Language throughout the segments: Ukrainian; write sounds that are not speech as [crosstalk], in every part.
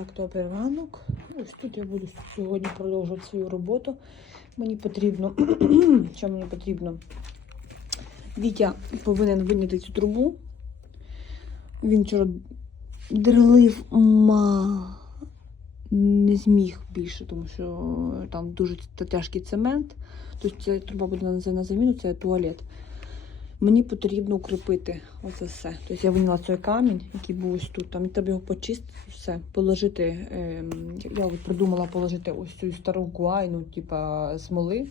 Так, добрий ранок. Ось тут я буду сьогодні продовжувати свою роботу. Мені потрібно, [clears throat] що мені потрібно? Вітя повинен виняти цю трубу. Він вчора дрелив ма не зміг більше, тому що там дуже тяжкий цемент. Тобто ця труба буде на, заміну, це туалет. Мені потрібно укріпити оце все. Тобто я виняла цей камінь, який був ось тут. Там треба його почистити, все, положити. ем, я придумала положити ось цю стару гуайну, типа смоли.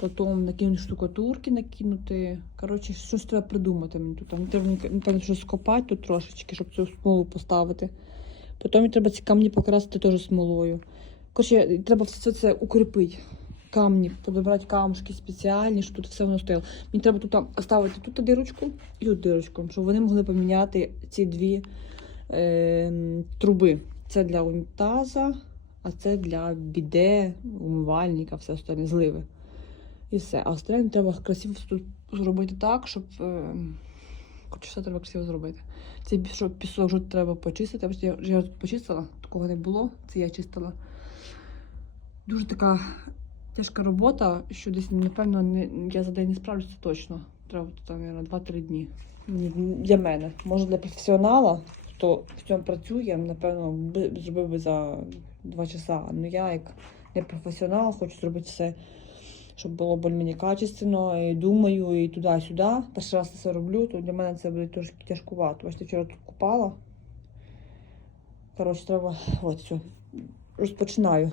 Потім накинути штукатурки, накинути. Коротше, щось треба придумати мені тут. Там треба напевно, щось скопати тут трошечки, щоб цю смолу поставити. Потім мені треба ці камні покрасити теж смолою. Коротше, треба все це укріпити. Камні, подобрати камушки спеціальні, щоб тут все воно стояло. Мені треба тут оставити тут дирочку і тут дирочку, щоб вони могли поміняти ці дві е, труби. Це для унітаза, а це для біде, умивальника, все остальне, зливи. І все. А остальне треба красиво тут зробити так, щоб. Е, все треба красиво зробити. Цей пісок, пісок вже треба почистити. Я, я тут почистила, такого не було. Це я чистила. Дуже така тяжка робота, що десь, напевно, не, я за день не справлюся точно. Треба там, мабуть, 2-3 дні. Для мене. Може для професіонала, хто в цьому працює, напевно, зробив би за 2 часа. Ну я як не професіонал, хочу зробити все, щоб було більш качественно, і думаю, і туди-сюди. Перший раз це роблю, то для мене це буде трошки тяжкувато. Бачите, вчора тут купала. Коротше, треба. От все. Розпочинаю.